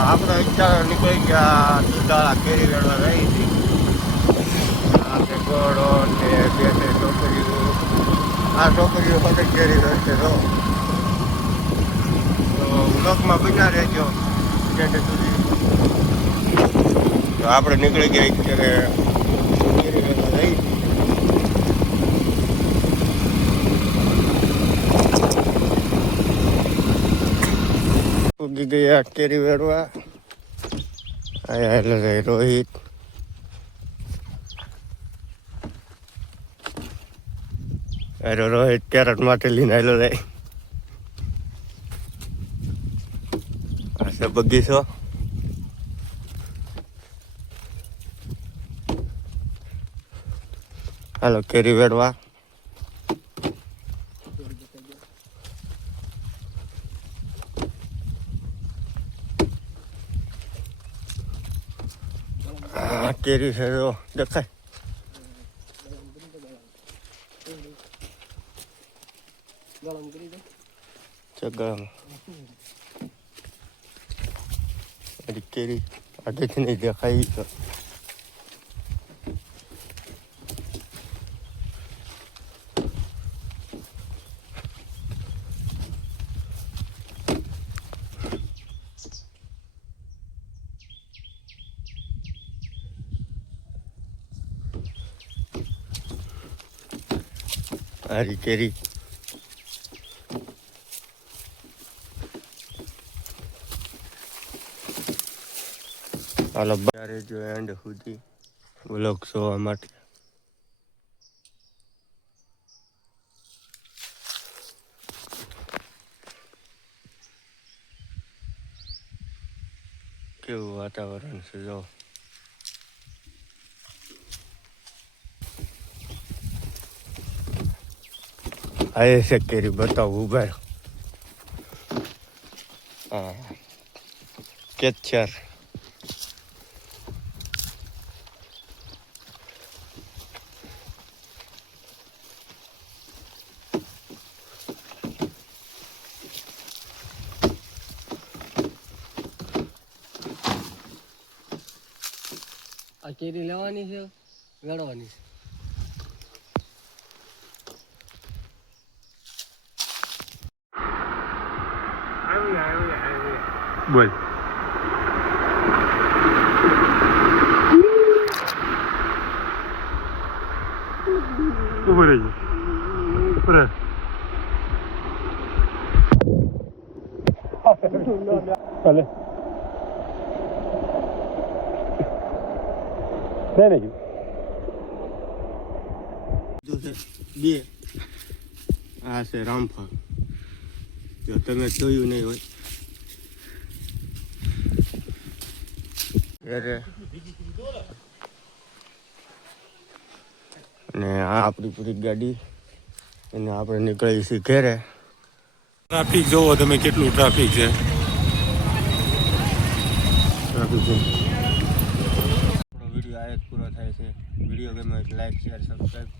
આપણે અત્યારે નીકળી ગયા સુધારા કેરી વેળવા રહી હતી. આ કે ઘોડો ને બે બે છોકરીઓ, આ છોકરીઓ બધી કેરી રસ્તે તો બ્લોકમાં બન્યા રહેજો ત્યાં સુધી. તો આપણે નીકળી ગયા અત્યારે કેરી વેળવા રહી હતી. ઉગી ગયા કેરી વેળવા. આયા એટલે જાય રોહિત. અરે રોહિત કેરેટ માટે લઈને આવેલો જાય. આ છે બગીચો. હાલો કેરી વેળવા. કેરી છે તો દેખાય. ગરમ કેરી આડેથી નહીં દેખાય. હારી કેરી. હાલો બારે જો એન્ડ સુધી બ્લોગ જોવા માટે. કેવું વાતાવરણ છે જો. આ છે કેરી બતાવું ઉભા. હા કેચર. આ કેરી લેવાની છે વેળવાની છે. બોલ ઉભો રહેજો. ચાલે નહીં બે આ છે રામફળ. જો તમે જોયું નહીં હોય ત્યારે. અને આ આપણી પૂરી ગાડી અને આપણે નીકળીએ છીએ ઘેરે. ટ્રાફિક જોવો તમે કેટલું ટ્રાફિક છે. વિડીયો આ જ પૂરો થાય છે. વિડીયો ગમે લાઈક શેર સબસ્ક્રાઈબ.